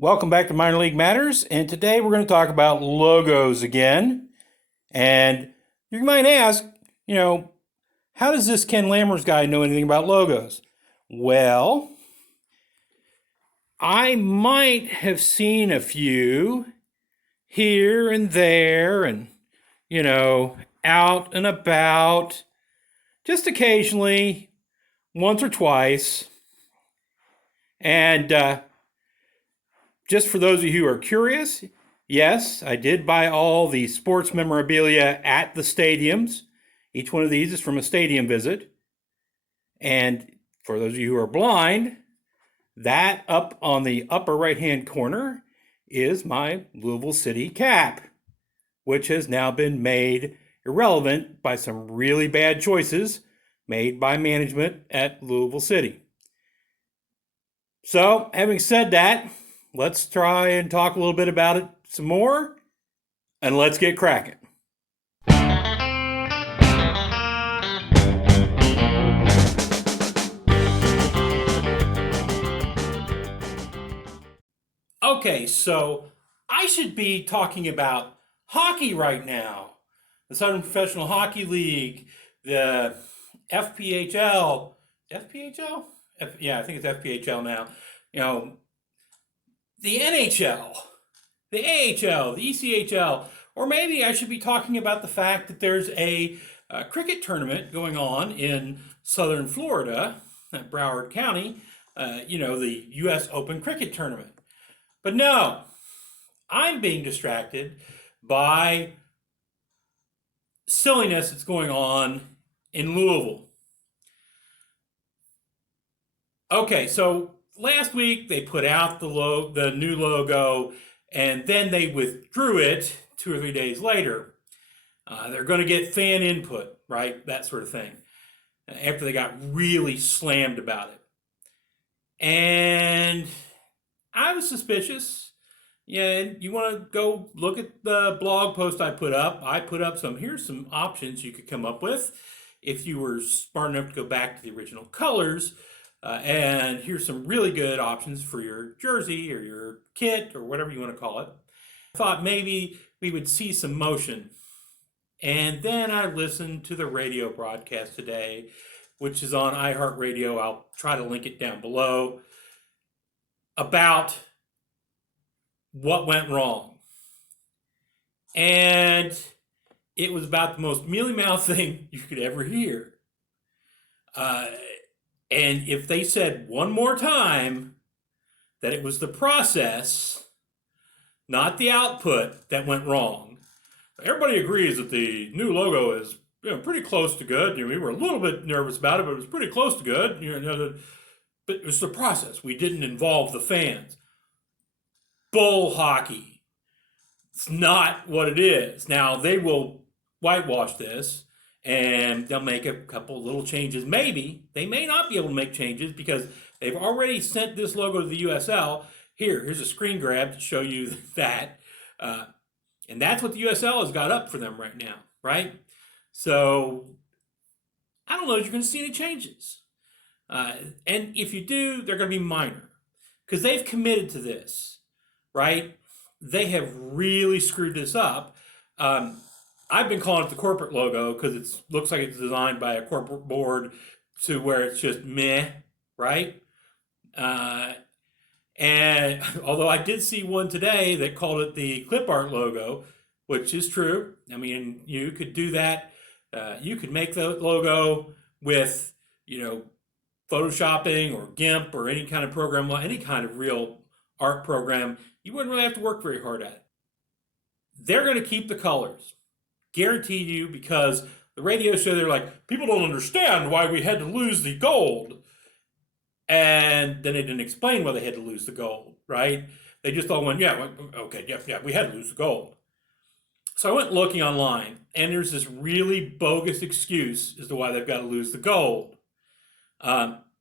Welcome back to Minor League Matters, and today we're going to talk about logos again. And you might ask, how does this Ken Lammers guy know anything about logos? Well, I might have seen a few here and there and, out and about, just occasionally, once or twice. And just for those of you who are curious, yes, I did buy all the sports memorabilia at the stadiums. Each one of these is from a stadium visit. And for those of you who are blind, that up on the upper right-hand corner is my Louisville City cap, which has now been made irrelevant by some really bad choices made by management at Louisville City. So, having said that, let's try and talk a little bit about it some more, and let's get cracking. Okay, so I should be talking about hockey right now. The Southern Professional Hockey League, the FPHL. FPHL? Yeah, I think it's FPHL now. The NHL, the AHL, the ECHL, or maybe I should be talking about the fact that there's a cricket tournament going on in southern Florida, Broward County, the U.S. Open Cricket Tournament. But no, I'm being distracted by silliness that's going on in Louisville. Okay, so last week they put out the new logo, and then they withdrew it 2 or 3 days later. They're going to get fan input, right? That sort of thing. After they got really slammed about it. And I was suspicious. Yeah, you want to go look at the blog post I put up. I put up here's some options you could come up with if you were smart enough to go back to the original colors. And here's some really good options for your jersey or your kit or whatever you want to call it. I thought maybe we would see some motion. And then I listened to the radio broadcast today, which is on iHeartRadio. I'll try to link it down below, about what went wrong. And it was about the most mealy-mouthed thing you could ever hear. And if they said one more time that it was the process, not the output, that went wrong, everybody agrees that the new logo is pretty close to good. We were a little bit nervous about it, but it was pretty close to good. But it was the process. We didn't involve the fans. Bull hockey. It's not what it is. Now, they will whitewash this, and they'll make a couple little changes. Maybe. They may not be able to make changes because they've already sent this logo to the USL. Here's a screen grab to show you that. And that's what the USL has got up for them right now, right? So I don't know if you're going to see any changes. And if you do, they're going to be minor because they've committed to this, right? They have really screwed this up. I've been calling it the corporate logo because it looks like it's designed by a corporate board to where it's just meh, right? And although I did see one today that called it the clip art logo, which is true. I mean, you could do that. You could make the logo with, Photoshopping or GIMP or any kind of program, any kind of real art program. You wouldn't really have to work very hard at it. They're going to keep the colors. Guaranteed you, because the radio show, they're like, people don't understand why we had to lose the gold. And then they didn't explain why they had to lose the gold, right? They just all went, yeah, okay, yeah, we had to lose the gold. So I went looking online, and there's this really bogus excuse as to why they've got to lose the gold.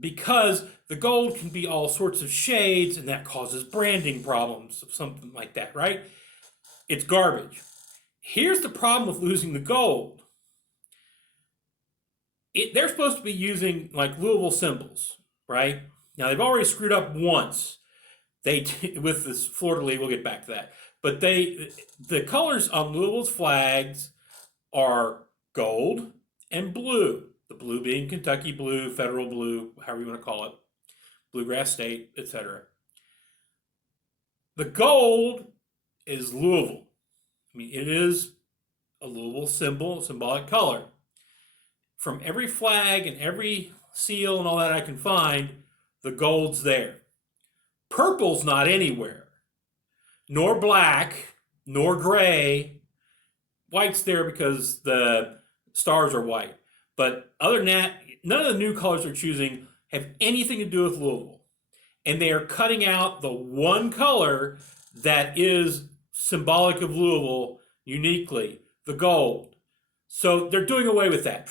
Because the gold can be all sorts of shades, and that causes branding problems, something like that, right? It's garbage. Here's the problem with losing the gold. They're supposed to be using like Louisville symbols, right? Now, they've already screwed up once. They with this Fleur-de-Lis, we'll get back to that. But the colors on Louisville's flags are gold and blue. The blue being Kentucky blue, federal blue, however you want to call it, Bluegrass State, etc. The gold is Louisville. I mean, it is a Louisville symbol, symbolic color. From every flag and every seal and all that I can find, the gold's there. Purple's not anywhere, nor black, nor gray. White's there because the stars are white. But other than that, none of the new colors they're choosing have anything to do with Louisville. And they are cutting out the one color that is symbolic of Louisville uniquely, the gold. So they're doing away with that.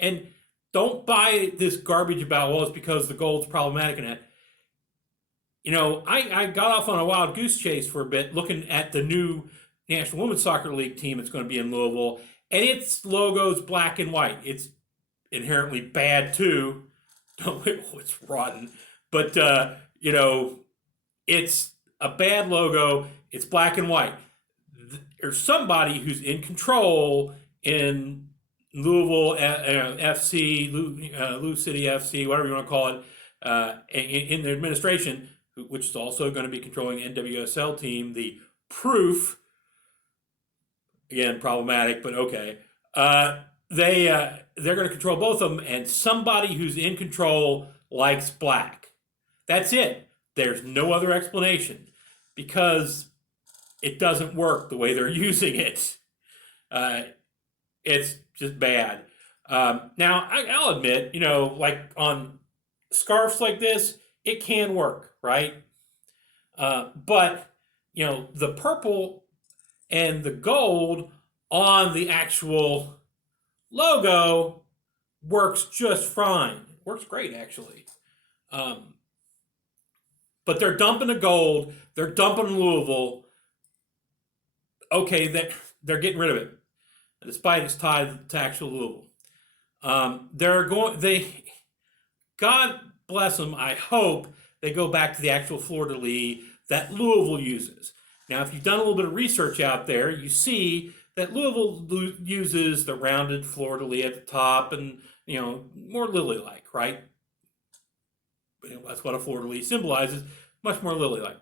And don't buy this garbage about, well, it's because the gold's problematic in it. You know, I got off on a wild goose chase for a bit looking at the new National Women's Soccer League team that's going to be in Louisville, and its logo's black and white. It's inherently bad too. It's rotten. But, you know, it's a bad logo. It's black and white. There's somebody who's in control in Louisville FC, Louisville City FC, whatever you want to call it, in the administration, which is also going to be controlling the NWSL team, the Proof. Again, problematic, but okay. They're going to control both of them, and somebody who's in control likes black. That's it. There's no other explanation because it doesn't work the way they're using it. It's just bad. Now, I'll admit, you know, like on scarves like this, it can work, right? But, you know, the purple and the gold on the actual logo works just fine. Works great, actually. But they're dumping the gold. They're dumping Louisville. Okay, they're getting rid of it, despite its tie to actual Louisville. God bless them, I hope they go back to the actual Fleur-de-Lis that Louisville uses. Now, if you've done a little bit of research out there, you see that Louisville uses the rounded Fleur-de-Lis at the top and, you know, more lily-like, right? You know, that's what a Fleur-de-Lis symbolizes, much more lily-like.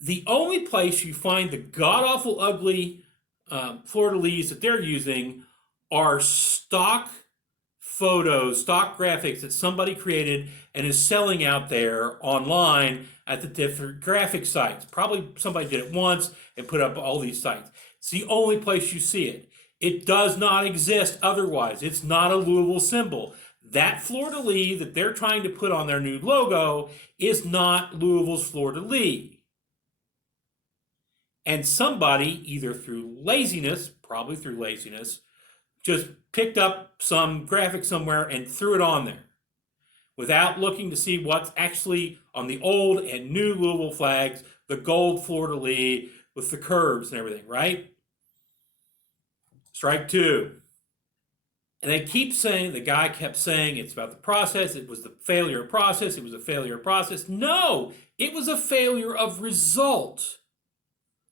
The only place you find the god-awful ugly Fleur-de-Lis that they're using are stock photos, stock graphics that somebody created and is selling out there online at the different graphic sites. Probably somebody did it once and put up all these sites. It's the only place you see it. It does not exist otherwise. It's not a Louisville symbol. That Fleur-de-Lis that they're trying to put on their new logo is not Louisville's Fleur-de-Lis. And somebody, either through laziness, probably through laziness, just picked up some graphic somewhere and threw it on there without looking to see what's actually on the old and new Louisville flags, the gold Fleur-de-Lis with the curves and everything, right? Strike two. And they keep saying, the guy kept saying it's about the process. It was the failure of process. It was a failure of process. No, it was a failure of result,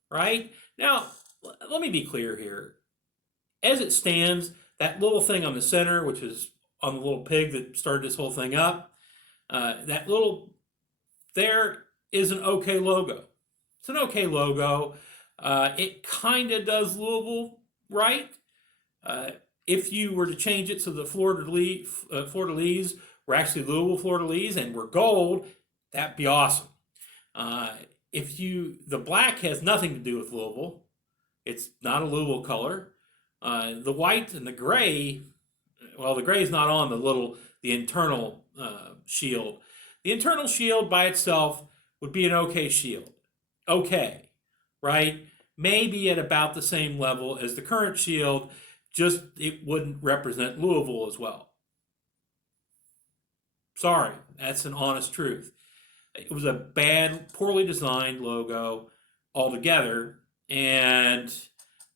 right? Now, let me be clear here. As it stands, that little thing on the center, which is on the little pig that started this whole thing up, that little, there is an okay logo. It's an okay logo. It kind of does Louisville right. If you were to change it so the Fleur-de-Lis were actually Louisville Fleur-de-Lis and were gold, that'd be awesome. The black has nothing to do with Louisville. It's not a Louisville color. The white and the gray, well, the gray is not on the internal shield. The internal shield by itself would be an okay shield. Okay, right? Maybe at about the same level as the current shield, just it wouldn't represent Louisville as well. Sorry, that's an honest truth. It was a bad, poorly designed logo altogether, and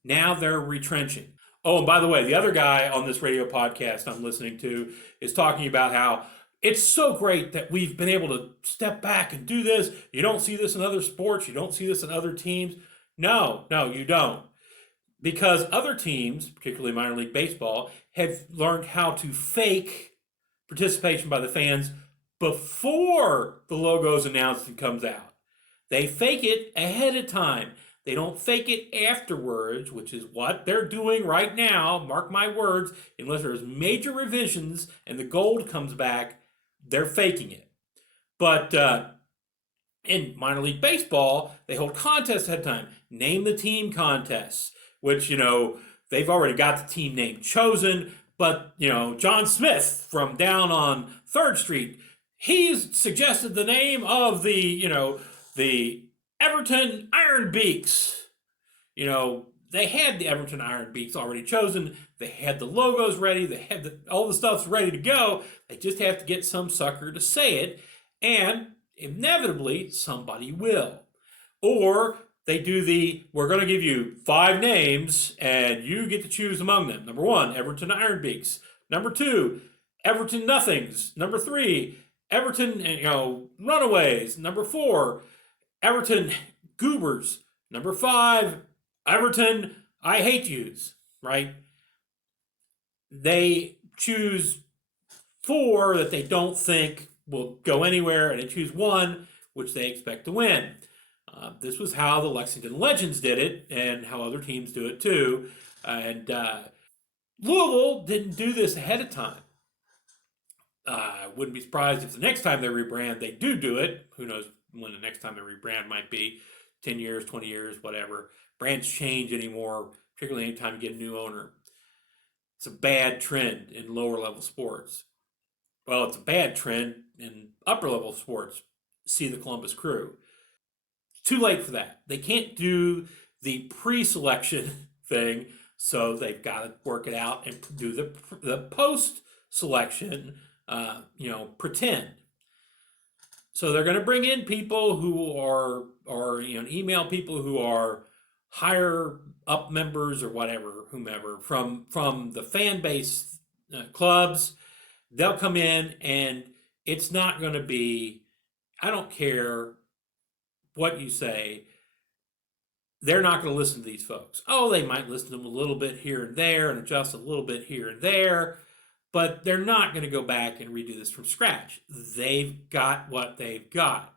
now they're retrenching. Oh, and by the way, the other guy on this radio podcast I'm listening to is talking about how it's so great that we've been able to step back and do this. You don't see this in other sports. You don't see this in other teams. No, no, you don't. Because other teams, particularly minor league baseball, have learned how to fake participation by the fans before the logo is announced and comes out. They fake it ahead of time. They don't fake it afterwards, which is what they're doing right now. Mark my words, unless there's major revisions and the gold comes back, they're faking it. But in minor league baseball, they hold contests ahead of time. Name the team contests, which, they've already got the team name chosen. But, John Smith from down on 3rd Street, he's suggested the name of the Everton Iron Beaks. They had the Everton Iron Beaks already chosen. They had the logos ready. They had all the stuff's ready to go. They just have to get some sucker to say it, and inevitably somebody will. Or they do we're going to give you 5 names, and you get to choose among them. Number 1, Everton Iron Beaks. Number 2, Everton Nothings. Number 3, Everton, Runaways. Number 4, Everton Goobers. Number 5, Everton I Hate Yous, right? They choose 4 that they don't think will go anywhere, and they choose 1 which they expect to win. This was how the Lexington Legends did it, and how other teams do it too. And Louisville didn't do this ahead of time. I wouldn't be surprised if the next time they rebrand, they do it. Who knows when the next time they rebrand might be, 10 years, 20 years, whatever. Brands change anymore, particularly anytime you get a new owner. It's a bad trend in lower level sports. Well, it's a bad trend in upper level sports. See the Columbus Crew. It's too late for that. They can't do the pre-selection thing, so they've got to work it out and do the post-selection, pretend. So they're going to bring in people who are, or email people who are higher up members or whatever, whomever, from the fan base clubs. They'll come in, and it's not going to be, I don't care what you say, they're not going to listen to these folks. Oh, they might listen to them a little bit here and there and adjust a little bit here and there, but they're not going to go back and redo this from scratch. They've got what they've got.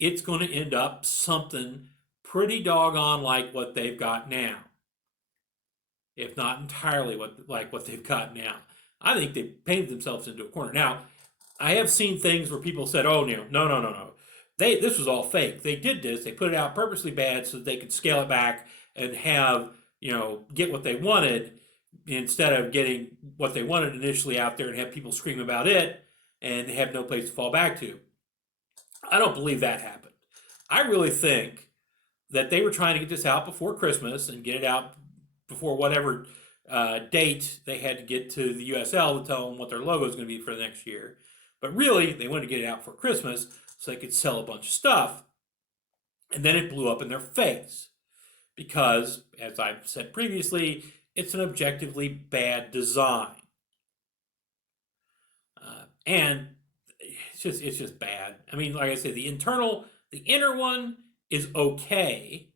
It's going to end up something pretty doggone like what they've got now, if not entirely like what they've got now. I think they've painted themselves into a corner. Now, I have seen things where people said, oh, no. This was all fake. They did this. They put it out purposely bad so that they could scale it back and have, get what they wanted, instead of getting what they wanted initially out there and have people scream about it and have no place to fall back to. I don't believe that happened. I really think that they were trying to get this out before Christmas and get it out before whatever date they had to get to the USL to tell them what their logo is going to be for the next year. But really, they wanted to get it out for Christmas so they could sell a bunch of stuff. And then it blew up in their face because, as I've said previously, it's an objectively bad design. And it's just bad. I mean, like I said, the inner one is okay,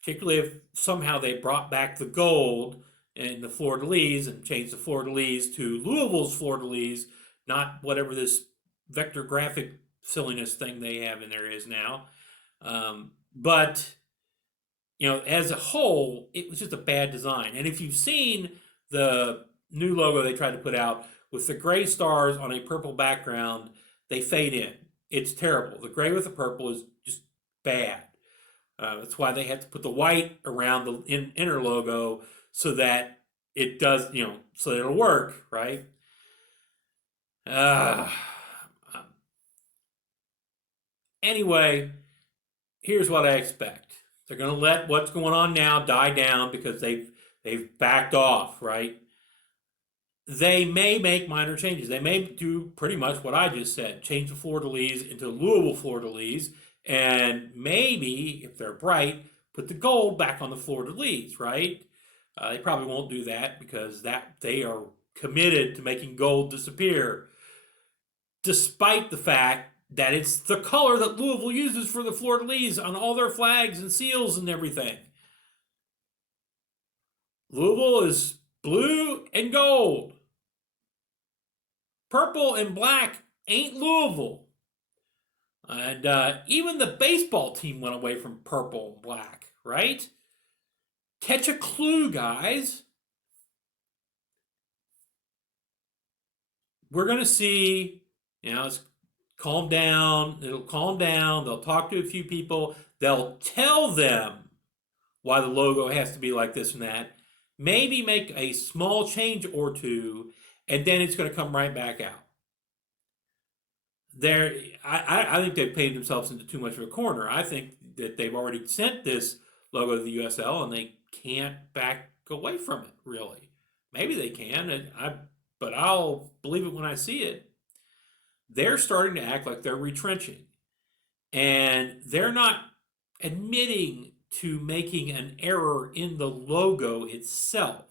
particularly if somehow they brought back the gold in the fleur-de-lis and changed the fleur-de-lis to Louisville's fleur-de-lis, not whatever this vector graphic silliness thing they have in there is now. But, as a whole, it was just a bad design. And if you've seen the new logo they tried to put out with the gray stars on a purple background, they fade in. It's terrible. The gray with the purple is just bad. That's why they have to put the white around the inner logo so that it does, so that it'll work, right? Anyway, here's what I expect. They're going to let what's going on now die down because they've backed off, right? They may make minor changes. They may do pretty much what I just said, change the fleur-de-lis into Louisville fleur-de-lis, and maybe, if they're bright, put the gold back on the fleur-de-lis, right? They probably won't do that because they are committed to making gold disappear. despite the fact that it's the color that Louisville uses for the fleur-de-lis on all their flags and seals and everything. Louisville is blue and gold. Purple and black ain't Louisville. And even the baseball team went away from purple and black, right? Catch a clue, guys. We're going to see, it's calm down. It'll calm down. They'll talk to a few people. They'll tell them why the logo has to be like this and that. Maybe make a small change or two, and then it's going to come right back out. I think they've painted themselves into too much of a corner. I think that they've already sent this logo to the USL, and they can't back away from it, really. Maybe they can, but I'll believe it when I see it. They're starting to act like they're retrenching. And they're not admitting to making an error in the logo itself.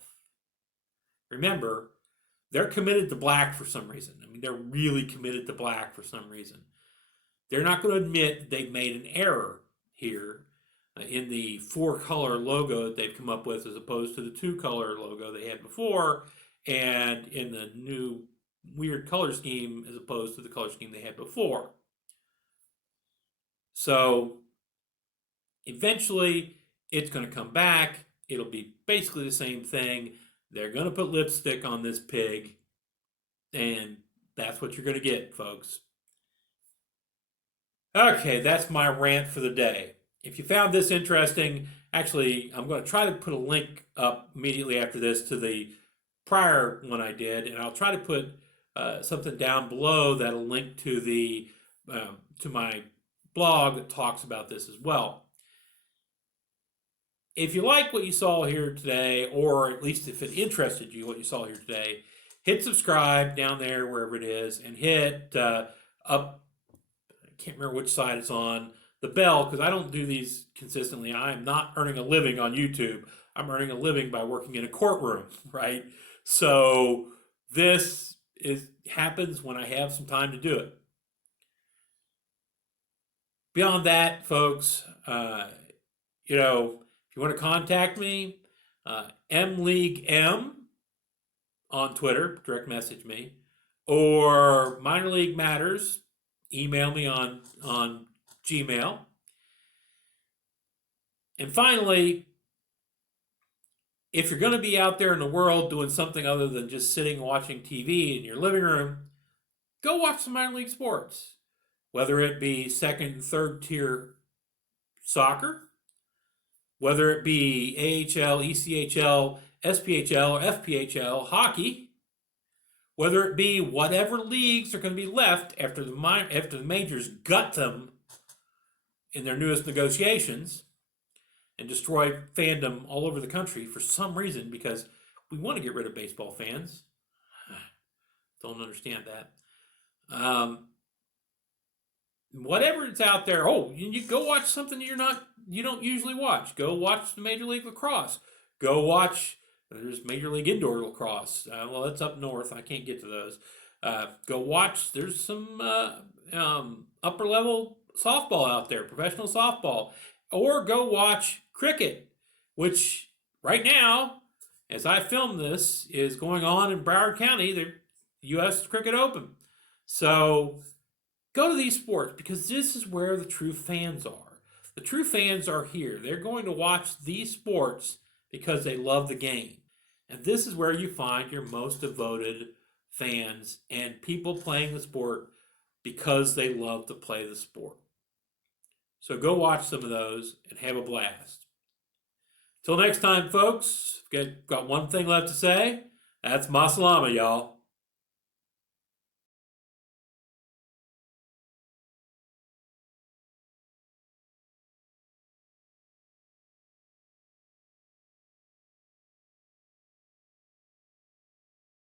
Remember, they're committed to black for some reason. I mean, they're really committed to black for some reason. They're not going to admit that they've made an error here in the 4-color logo that they've come up with as opposed to the 2-color logo they had before, and in the new weird color scheme as opposed to the color scheme they had before. So eventually it's going to come back. It'll be basically the same thing. They're going to put lipstick on this pig, and that's what you're going to get, folks. Okay, that's my rant for the day. If you found this interesting, actually, I'm going to try to put a link up immediately after this to the prior one I did, and I'll try to put something down below that'll link to the to my blog that talks about this as well. If you like what you saw here today, or at least if it interested you what you saw here today, hit subscribe down there wherever it is, and hit up, I can't remember which side it's on, the bell, because I don't do these consistently. I'm not earning a living on YouTube. I'm earning a living by working in a courtroom, right? So this happens when I have some time to do it. Beyond that, folks, if you want to contact me, MLeagueM on Twitter, direct message me, or Minor League Matters, email me on Gmail. And finally, if you're going to be out there in the world doing something other than just sitting and watching TV in your living room, go watch some minor league sports, whether it be second and third tier soccer, whether it be AHL, ECHL, SPHL, or FPHL hockey, whether it be whatever leagues are going to be left after the majors gut them in their newest negotiations and destroy fandom all over the country for some reason, because we want to get rid of baseball fans. Don't understand that. Whatever it's out there, you go watch something you don't usually watch. Go watch the Major League Lacrosse. Go watch, there's Major League Indoor Lacrosse. Well, that's up north. I can't get to those. Go watch, there's some upper level softball out there, professional softball. Or go watch cricket, which right now, as I film this, is going on in Broward County, the U.S. Cricket Open. So go to these sports, because this is where the true fans are. The true fans are here. They're going to watch these sports because they love the game. And this is where you find your most devoted fans and people playing the sport because they love to play the sport. So go watch some of those and have a blast. Till next time, folks, got one thing left to say. That's Masalama, y'all.